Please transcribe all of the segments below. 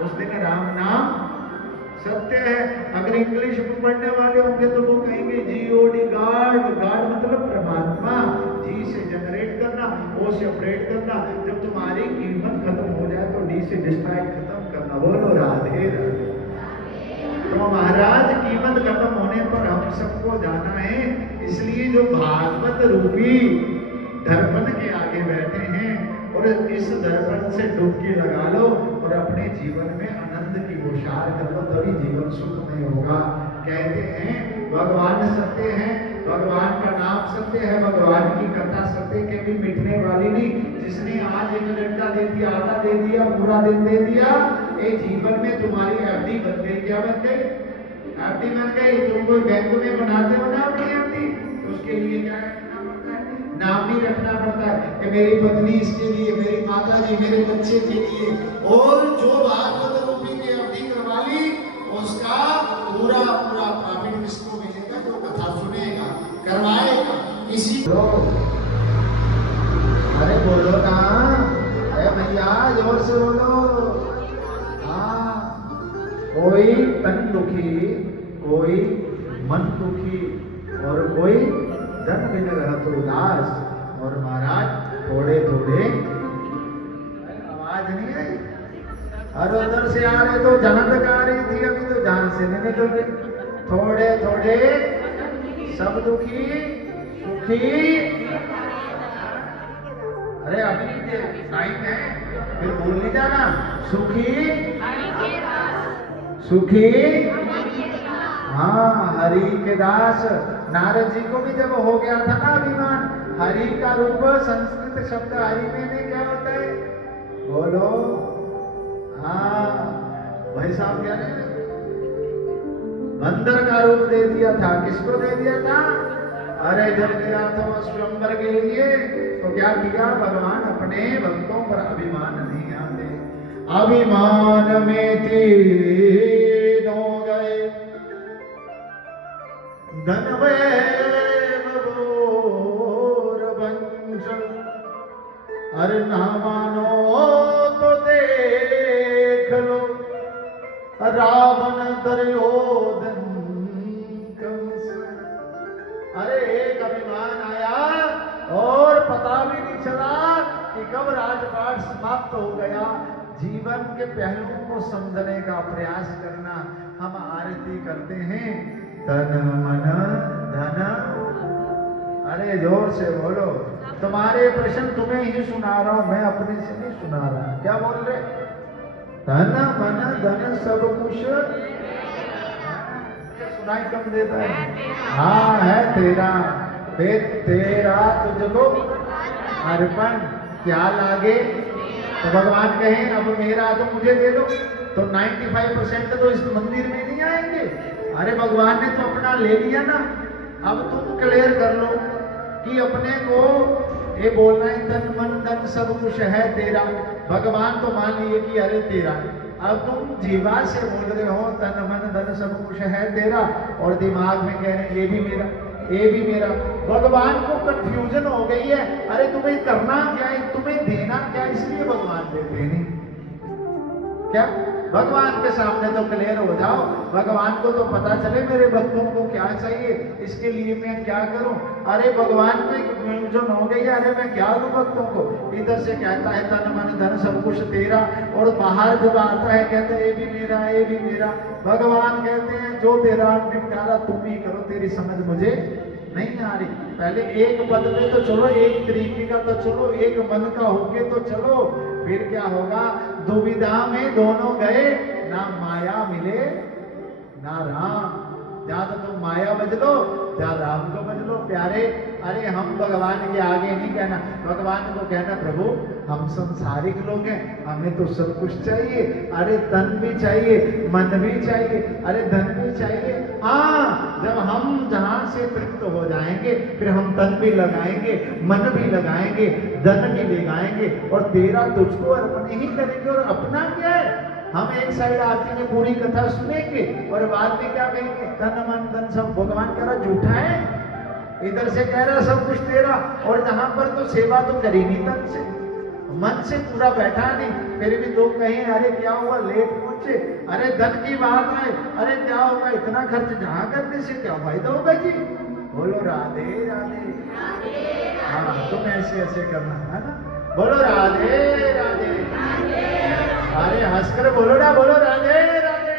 उस दिन राम नाम सत्य है। अगर इंग्लिश में पढ़ने वाले होंगे तो वो कहेंगे जीओडी गॉड, गॉड मतलब परमात्मा, जी से जनरेट करना, ओ से ऑपरेट करना। जब तुम्हारी कीमत खत्म हो जाए तो डी से डिस्ट्राइड खत्म करना। बोलो राधे राधे। तो महाराज कीमत खत्म होने पर हम सबको जाना है, इसलिए जो भागवत रूपी दर्पण के आगे बैठे हैं और इस दर्पण से डुबकी लगा लो और अपने जीवन में आनंद की बौछार कर लो, तभी जीवन सुखमय होगा। कहते हैं भगवान सत्य है, भगवान का नाम सत्य है, भगवान की कथा सत्य के भी मिटने वाली नहीं। जिसने आज 1 घंटा दे दिया, आधा दे दिया, पूरा दिन दे दिया, ये जीवन में तुम्हारी एफडी बन गई। क्या बन गई? एफडी बन गई। तुम कोई बैंक में बनाते हो ना अपनी एफडी, तो उसके लिए क्या रखना पड़ता है? नाम भी रखना पड़ता है कि मेरी पत्नी इसके लिए, मेरी माता जी, मेरे बच्चे के लिए। और जो भागवत रूपी ने एफडी करवा ली, उसका पूरा पूरा प्रॉफिट किसको मिलेगा? जो कथा सुनेगा, करवाएगा। इसी अरे बोलो ना, अरे भैया जोर से बोलो। हाँ, कोई तन दुखी, कोई मन दुखी और कोई धन बिन रहत उदास। और महाराज थोड़े थोड़े, आवाज नहीं आई? और उधर से आ रहे तो जानत गा रही थी, अभी तो जान से नहीं निकल गई। थोड़े थोड़े सब दुखी सुखी। अरे अभी टाइम है, फिर भूल नहीं जाना। सुखी सुखी, हाँ, हरि के दास। नारद जी को भी जब हो गया था ना अभिमान, हरि का रूप, संस्कृत शब्द हरि में नहीं क्या होता है? बोलो। हाँ भाई साहब क्या है? बंदर का रूप दे दिया था। किसको दे दिया था? अरे जब गया था स्वयंवर के लिए तो क्या किया? भगवान अपने भक्तों पर अभिमान नहीं आते। अभिमान में तीन हो गए, धनवैव घोर वंश। अरे ना मानो तो देख लो, रावण दुर्योधन कंस। अरे एक अभिमान आया और पता भी नहीं चला कि कब राजपाट समाप्त हो गया। जीवन के पहलुओं को समझने का प्रयास करना। हम आरती करते हैं तन मन धन। अरे जोर से बोलो। तुम्हारे प्रश्न तुम्हें ही सुना रहा हूं, मैं अपने से नहीं सुना रहा। क्या बोल रहे? धन मन धन सब कुछ सुनाई कम देता है। हाँ है तेरा, तेरा तुझको अर्पण क्या लागे। तो भगवान कहें अब मेरा तो मुझे दे दो, तो 95% तो इस मंदिर में नहीं आएंगे। अरे भगवान ने तो अपना ले लिया ना। अब तुम क्लियर कर लो कि अपने को ये बोलना है तन मन धन सब कुछ है तेरा। भगवान तो मान लिए कि अरे तेरा। अब तुम जीवा से बोल रहे हो तन मन धन सब कुछ है तेरा, और दिमाग में कह रहे हैं ये भी मेरा, ये भी मेरा। भगवान को कंफ्यूजन हो गई है। अरे तुम्हें करना क्या है, तुम्हें देना क्या, इसलिए भगवान देते नहीं। क्या भगवान के सामने तो क्लियर हो जाओ। भगवान को तो पता चले मेरे भक्तों को क्या चाहिए, इसके लिए मैं क्या करूं। अरे भगवान को एक कंफ्यूजन हो गई है, अरे मैं क्या दूं भक्तों को। इधर से कहता है तन मन धन सब कुछ तेरा, और बाहर जब आता है कहते हैं ये भी मेरा, ये भी मेरा। भगवान कहते हैं जो तेरा निपटारा तुम ही करो, तेरी समझ मुझे नहीं आ रही। पहले एक पद में तो चलो, एक तरीके का तो चलो, एक मन का होके तो चलो। फिर क्या होगा? दुविधा में दोनों गए, ना माया मिले ना राम। या तो तुम माया बदलो या राम को बदलो प्यारे। अरे हम भगवान के आगे नहीं कहना, भगवान को कहना प्रभु हम संसारिक लोग हैं, हमें तो सब कुछ चाहिए। अरे तन भी चाहिए, मन भी चाहिए, अरे धन भी चाहिए। हाँ, जब हम जहां से तृप्त हो जाएंगे फिर हम तन भी लगाएंगे, मन भी लगाएंगे, धन भी लगाएंगे, और तेरा तुझको अर्पण ही करेंगे। और अपना क्या है? हम एक साइड आरती में पूरी कथा सुनेंगे और बाद में क्या कहेंगे? तन मन धन सब। भगवान कह रहा झूठा है, इधर से कह रहा सब कुछ तेरा, और जहां पर तो सेवा तो करी नहीं तन से, मन से पूरा बैठा नहीं। फिर भी लोग कहें अरे क्या हुआ लेट पहुंचे, अरे धन की बात है, अरे क्या होगा इतना खर्च जहाँ करने से क्या फायदा होगा जी। बोलो राधे राधे। हाँ तुम ऐसे ऐसे करना है ना, बोलो राधे राधे। अरे हंसकर बोलो ना, बोलो राधे राधे।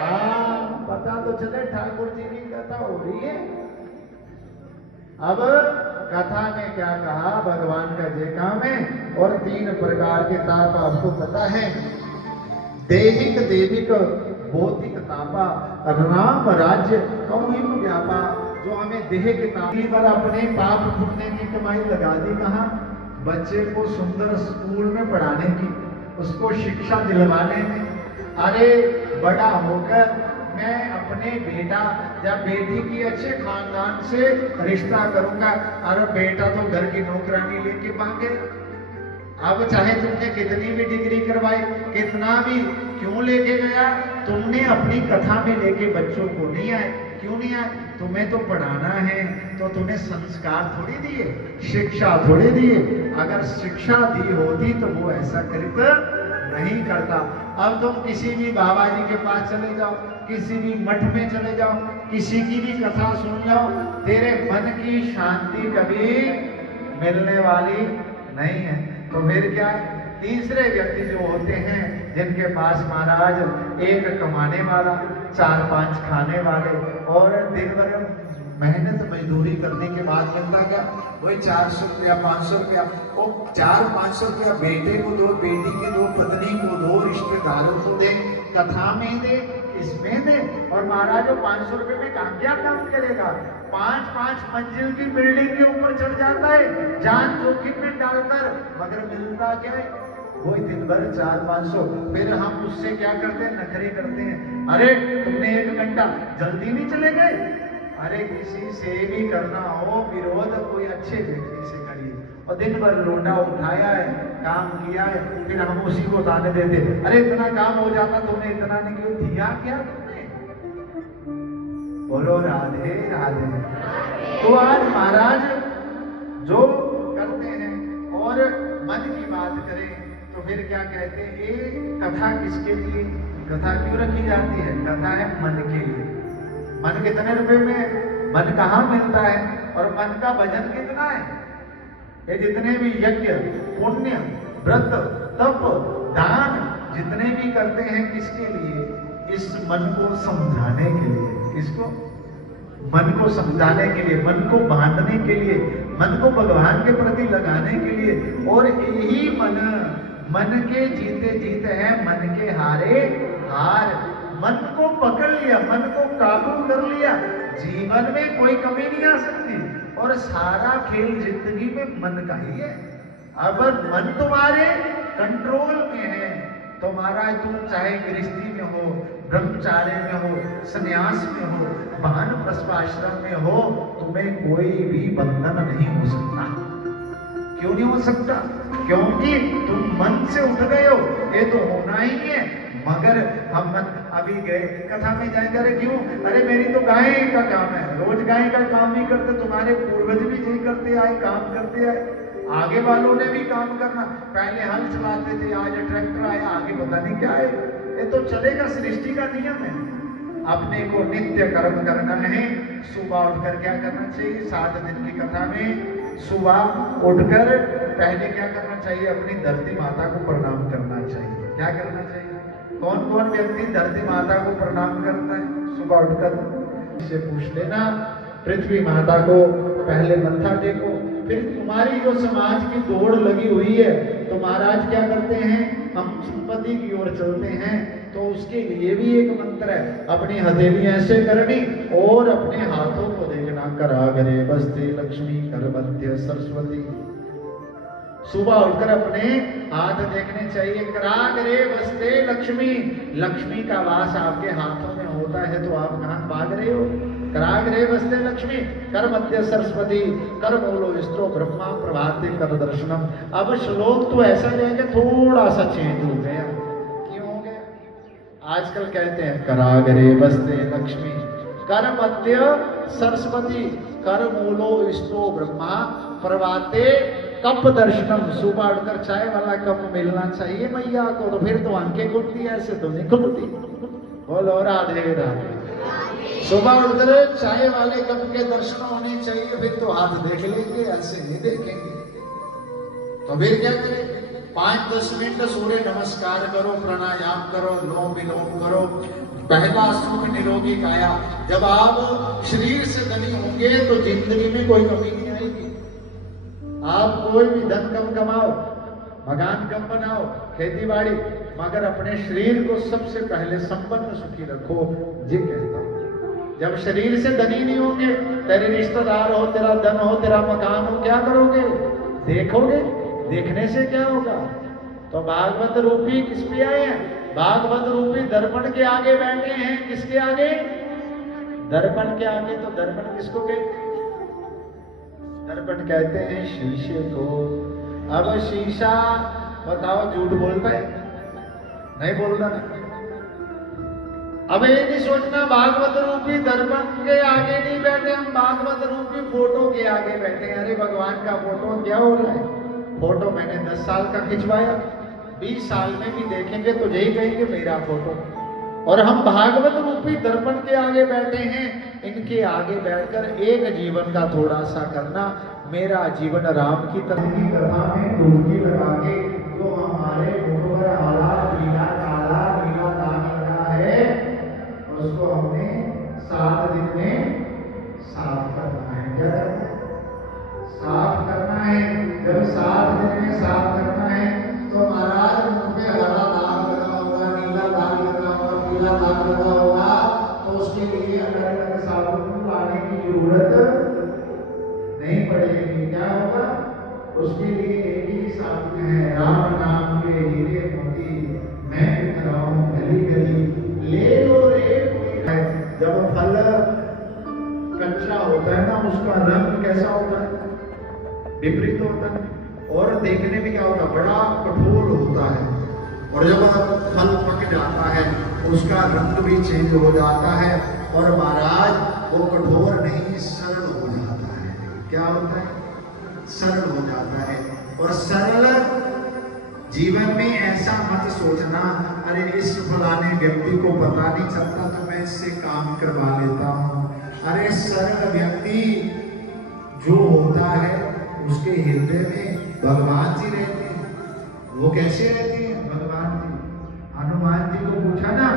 हाँ पता तो चले ठाकुर जी की कथा हो रही है। अब कथा में क्या कहा भगवान का जय काम है, और 3 प्रकार के ताप आपको पता है, दैहिक देविक भौतिक तापा, राम राज्य कौहिम व्यापा। जो हमें देह के तापी पर अपने पाप पुण्य की कमाई लगा दी कहाँ, बच्चे को सुंदर स्कूल में पढ़ाने की, उसको शिक्षा दिलवाने में। अरे बड़ा होकर मैं अपने बेटा या बेटी की अच्छे खानदान से रिश्ता करूंगा, अरे बेटा तो घर की नौकरानी लेके भागे। अब चाहे तुमने कितनी भी डिग्री करवाई, कितना भी क्यों लेके गया, तुमने अपनी कथा में लेके बच्चों को नहीं आए। क्यों नहीं आए? तुम्हें तो पढ़ाना है, तो तुम्हें संस्कार थोड़ी दिए, शिक्षा थोड़ी दिए। अगर शिक्षा दी होती तो वो ऐसा करता नहीं करता। अब तुम किसी भी बाबा जी के पास चले जाओ, किसी भी मठ में चले जाओ, किसी की भी कथा सुन जाओ, तेरे मन की शांति कभी मिलने वाली नहीं है। तो फिर क्या है, तीसरे व्यक्ति जो होते हैं जिनके पास महाराज एक कमाने वाला, 4-5 खाने वाले, और दिन भर मेहनत मजदूरी करने के बाद मिलता क्या, वही 400 रुपया 500 रुपया। वो 400-500 रुपया बेटे को दो, बेटी के दो, पत्नी को दो, रिश्तेदारों को दे, कथा में दे, इसमें दे। और महाराज वो 500 रुपये में क्या काम करेगा, 5-5 मंजिल की बिल्डिंग के ऊपर चढ़ जाता है जान जोखिम में डालकर, मगर मिलता क्या है, वही दिन भर 400-500। फिर हम उससे क्या करते हैं, नखरे करते हैं, अरे तुमने 1 घंटा जल्दी नहीं चले गए। अरे किसी से भी करना हो विरोध, कोई अच्छे व्यक्ति से करिए। और दिन भर लोटा उठाया है, काम किया है, फिर हम उसी को ताने देते, अरे इतना काम हो जाता, तुमने इतना नहीं क्यों दिया, क्या तुमने। बोलो राधे राधे। तो आज महाराज जो करते हैं, और मन की बात करें तो फिर क्या कहते हैं, ये कथा किसके लिए, कथा क्यों रखी जाती है, कथा है मन के लिए। मन कितने रुपए में, मन कहाँ मिलता है, और मन का वजन कितना है। ये जितने भी यज्ञ पुण्य व्रत तप दान जितने भी करते हैं, किसके लिए, इस मन को समझाने के लिए। किसको, मन को समझाने के लिए, मन को बांधने के लिए, मन को भगवान के प्रति लगाने के लिए। और यही मन के जीते जीते हैं, मन के हारे हार। मन को पकड़ लिया, मन को काबू कर लिया, जीवन में कोई कमी नहीं आ सकती। और सारा खेल जिंदगी में मन का ही है। अगर मन तुम्हारे कंट्रोल में है तो महाराज तुम चाहे गृहस्थी में हो, ब्रह्मचार्य में हो, संन्यास में हो, वानप्रस्थाश्रम में हो, तुम्हें कोई भी बंधन नहीं हो सकता। क्यों नहीं हो सकता, क्योंकि तुम मन से उठ गए हो, ये तो होना ही है। मगर हम अभी गए कथा में जाएंगे, अरे क्यों, अरे मेरी तो गाय का काम है, रोज गाय का काम ही करते, तुम्हारे पूर्वज भी यही करते आए, काम करते आए, आगे वालों ने भी काम करना। पहले हल चलाते थे, आज ट्रैक्टर आया, आगे पता नहीं क्या है। ये तो चलेगा, सृष्टि का नियम है। अपने को नित्य कर्म करना है। सुबह उठकर क्या करना चाहिए, 7 दिन की कथा में सुबह उठकर पहले क्या करना चाहिए, अपनी धरती माता को प्रणाम करना चाहिए। क्या करना चाहिए, कौन कौन व्यक्ति धरती माता को प्रणाम करता है सुबह उठकर, इससे पूछ लेना। पृथ्वी माता को पहले मत्था टेको। फिर तुम्हारी जो समाज की दौड़ लगी हुई है, तो महाराज क्या करते हैं, हम संपत्ति की ओर चलते हैं, तो उसके लिए भी एक मंत्र है, अपनी हथेली ऐसे करनी और अपने हाथों को देखना, कराग्रे बस्ते लक्ष्मी, कर मध्य सरस्वती। सुबह उठकर अपने हाथ देखने चाहिए, कराग्रे बस्ते लक्ष्मी, लक्ष्मी का वास आपके हाथों में होता है, तो आप कहाँ भाग रहे हो। कराग्रे बस्ते लक्ष्मी, कर मध्य सरस्वती, कर मूलो स्त्रो ब्रह्मा, प्रभाते कर दर्शनम। अब श्लोक तो ऐसा जाएगा, थोड़ा सा चेंज हो गया। क्यों हो गया, आजकल कहते हैं कराग्रे बस्ते लक्ष्मी, कर मध्य सरस्वती, कर मूलो स्त्रो ब्रह्मा, प्रभाते कप दर्शनम, सुबह उठकर चाय वाला कप मिलना चाहिए मैया को, तो फिर तो आंखें खुलती, ऐसे तो नहीं खुलती। बोलो राधे राधे। सुबह उठकर चाय वाले कप के दर्शन होने चाहिए, फिर तो हाथ देख लेंगे, ऐसे नहीं देखेंगे। तो फिर क्या करें? 5-10 मिनट सूर्य नमस्कार करो, प्राणायाम करो, लोम विलोम करो। पहला सुख निरोगी काया। जब आप शरीर से धनी होंगे तो जिंदगी में कोई कमी नहीं आएगी। आप कोई भी धन कम कमाओ, मकान कम बनाओ, खेती बाड़ी, मगर अपने शरीर को सबसे पहले संपन्न सुखी रखो। ये कहता हूं, जब शरीर से धनी नहीं होंगे, तेरे रिश्तेदार हो, तेरा धन हो, तेरा मकान हो, क्या करोगे? देखोगे? देखने से क्या होगा? तो भागवत रूपी किस पे आए हैं? भागवत रूपी दर्पण के आगे बैठे हैं। किसके आगे? दर्पण के आगे। तो दर्पण किसको कहते हैं? दर्पण कहते हैं शीशे को। अब शीशा बताओ झूठ बोलता है? नहीं बोलता ना। अब ये नहीं सोचना भागवत रूपी दर्पण के आगे नहीं बैठे हम, भागवत रूपी फोटो के आगे बैठे हैं। अरे भगवान का फोटो क्या हो रहा है? फोटो मैंने 10 साल का खिंचवाया, 20 साल में भी देखेंगे तो यही कहेंगे मेरा फोटो। और हम भागवत रूपी दर्पण के आगे बैठे हैं। इनके आगे बैठकर एक जीवन का थोड़ा सा करना, मेरा जीवन राम की तरह की कथा में डुबकी लगा के जो हमारे फोटो पर हालात पीला काला पीला दाग लगा है, उसको हमने 7 दिन में साफ करना है। क्या करना है? साफ करना है। जब 7 दिन में साफ करना है तो महाराज मुंह पे हरा दाग लगा होगा, नीला दाग लगा होगा, पीला दाग लगा होगा, तो उसके लिए अलग अलग साबुन लाने की जरूरत नहीं पड़ेगी। क्या होगा? उसके लिए एक ही साबुन है, राम नाम के हीरे मोती मैं बिक रहा हूं गली गली, ले लो रे। जब फल कच्चा होता है ना, उसका रंग कैसा होता है? विपरीत होता है। और देखने में क्या होता है? बड़ा कठोर होता है। और जब फल पक जाता है उसका रंग भी चेंज हो जाता है, और महाराज वो कठोर नहीं सरल हो जाता है। क्या होता है? सरल हो जाता है। और सरल जीवन में ऐसा मत सोचना अरे इस फलाने व्यक्ति को पता नहीं चलता तो मैं इससे काम करवा लेता हूँ। अरे सरल व्यक्ति जो होता है उसके हृदय में भगवान जी रहते हैं। वो कैसे रहते हैं? भगवान जी। हनुमान जी को पूछा ना,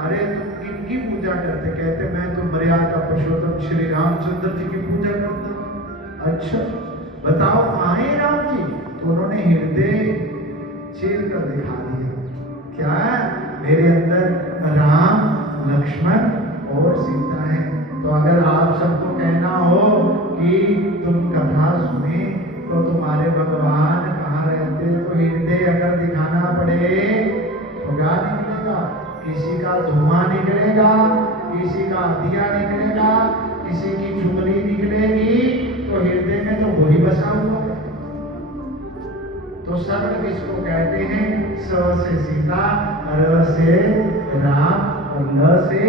अरे तुम किनकी पूजा करते? कहते मैं तो मर्यादा पुरुषोत्तम श्री रामचंद्र जी की पूजा करता हूँ। अच्छा बताओ आए राम जी? तो उन्होंने हृदय चीर कर दिखा दिया। क्या? मेरे अंदर राम लक्ष्मण और सीता है। तो अगर आप सबको कहना हो कि तुम कथा सुने तो तुम्हारे भगवान कहाँ रहते, तो हृदय अगर दिखाना पड़े तो क्या निकलेगा? किसी का धुआं निकलेगा, किसी का दिया निकलेगा, किसी की चुगली निकलेगी, तो हृदय में तो वही बसा हुआ है। तो सरल किसको कहते हैं? स से सीता, र से राम और ल से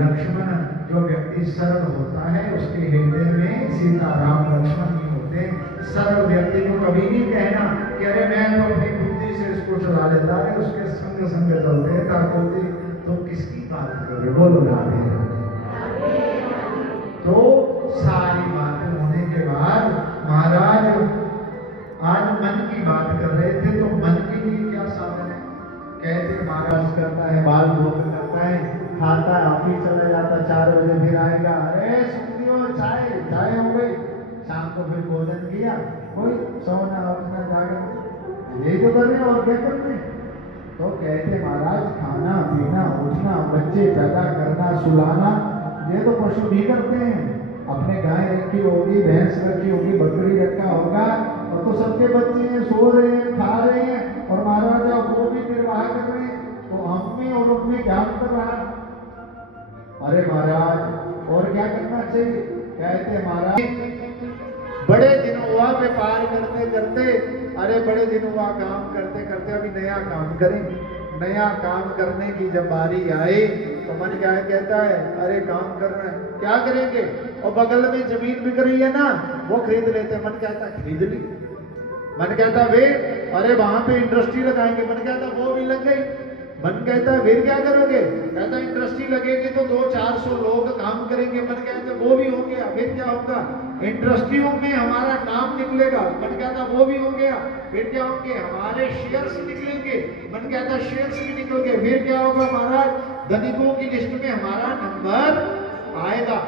लक्ष्मण। जो व्यक्ति सरल होता है उसके हृदय में सीता राम लक्ष्मण नहीं होते। सरल व्यक्ति को कभी नहीं कहना कि अरे मैं तो अपनी बुद्धि से इसको चला लेता है, उसके संग संग चलते हैं ठाकुर। तो किसकी बात कर रहे? बोलो राधे राधे। तो सारी बातें होने के बाद महाराज आज मन की बात कर रहे थे, तो मन के लिए क्या साधन है? कहते महाराज करता है, बाल धोख करता है, खाता है, ऑफिस चला जाता, 4 बजे फिर आएगा, अरे सुनियो चाय चाय हो गई, शाम को फिर भोजन किया, कोई सोना उठना जागना, यही तो कर रहे और क्या कर रहे? तो कहते महाराज खाना पीना उठना, बच्चे पैदा करना, सुलाना, ये तो पशु भी करते हैं। अपने गाय रखी होगी, भैंस रखी होगी, बकरी रखा होगा, और तो सबके बच्चे हैं, सो रहे हैं, खा रहे हैं, और महाराज वो भी निर्वाह कर रहे हैं। तो हम में और उनमें क्या कर रहा? अरे महाराज और क्या करना चाहिए? कहते महाराज बड़े दिन हुआ व्यापार करते करते, अरे बड़े दिन हुआ काम करते करते, अभी नया काम करें। नया काम करने की जब बारी आए तो मन क्या कहता है? अरे काम करना है, क्या करेंगे? और बगल में जमीन बिक रही है ना, वो खरीद लेते। मन कहता है खरीद ली, मन कहता वीर अरे वहां पे इंडस्ट्री लगाएंगे, मन कहता वो भी लग गई। मन कहता है वीर क्या करोगे, कहता इंडस्ट्री लगेगी तो 200-400 लोग काम करेंगे। मन कहता वो भी हो गया, फिर क्या होगा, इंडस्ट्रियों में हमारा नाम निकलेगा। मन कहता वो भी हो गया, फिर क्या होंगे, हमारे शेयर्स निकलेंगे। मन कहता शेयर्स भी निकल गए, फिर क्या होगा महाराज, धनिकों की लिस्ट में हमारा नंबर आएगा।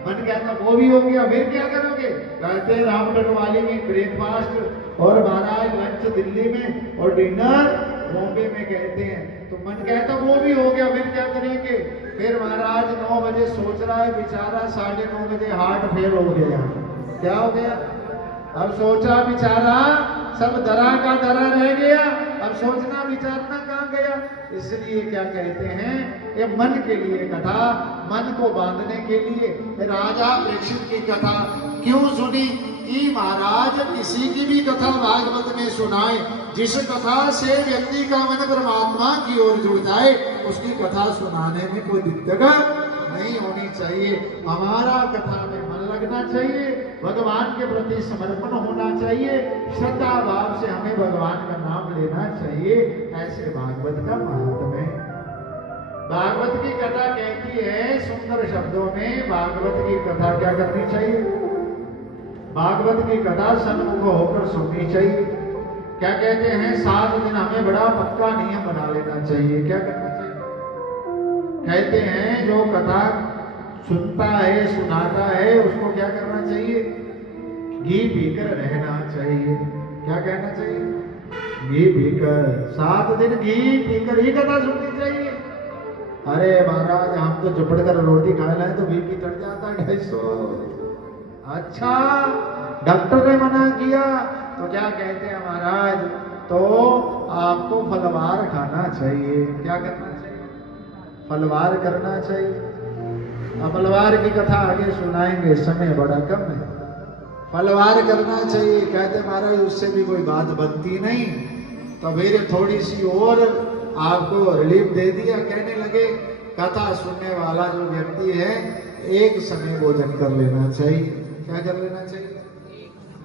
मन कहता वो भी हो गया, फिर क्या करोगे, कहते हैं रामगढ़वाली में ब्रेकफास्ट और महाराज लंच दिल्ली में और डिनर बॉम्बे में कहते हैं। तो मन कहता वो भी हो गया, फिर क्या करेंगे, फिर महाराज 9 बजे सोच रहा है बेचारा, 9:30 बजे हार्ट फेल हो गया। क्या हो गया, अब सोचा बेचारा सब दरा का दरा रह गया, अब सोचना विचारना कहाँ गया। इसलिए क्या कहते हैं, ये मन के लिए कथा, मन को बांधने के लिए राजा परीक्षित की कथा क्यों सुनी कि महाराज किसी की भी कथा भागवत में सुनाए, जिस कथा से व्यक्ति का मन परमात्मा की ओर जुड़ जाए, उसकी कथा सुनाने में कोई दिक्कत नहीं होनी चाहिए। हमारा कथा में मन लगना चाहिए, भगवान के प्रति समर्पण होना चाहिए, श्रद्धा भाव से हमें भगवान का नाम लेना चाहिए। ऐसे भागवत का महात्म्य है। भागवत की कथा कहती है सुंदर शब्दों में, भागवत की कथा क्या करनी चाहिए, भागवत की कथा सन्मुख होकर सुननी चाहिए। क्या कहते हैं, 7 दिन हमें बड़ा पक्का नियम बना लेना चाहिए। क्या करना चाहिए, कहते हैं जो कथा सुनता है सुनाता है उसको क्या करना चाहिए, घी पीकर रहना चाहिए। क्या कहना चाहिए, घी पीकर, 7 दिन घी पीकर ही कथा सुननी चाहिए। अरे महाराज हम तो झपड़ कर रोटी खा लें तो बीपी चढ़ जाता है 250। अच्छा डॉक्टर ने मना किया तो क्या कहते हैं महाराज, तो आपको फलवार खाना चाहिए। क्या करना चाहिए, फलवार करना चाहिए। अब फलवार की कथा आगे सुनाएंगे, समय बड़ा कम है। फलवार करना चाहिए, कहते महाराज उससे भी कोई बात बनती नहीं, तो फिर थोड़ी सी और आपको रिलीफ दे दिया। कहने लगे कथा सुनने वाला जो व्यक्ति है एक समय भोजन कर लेना चाहिए। क्या कर लेना चाहिए,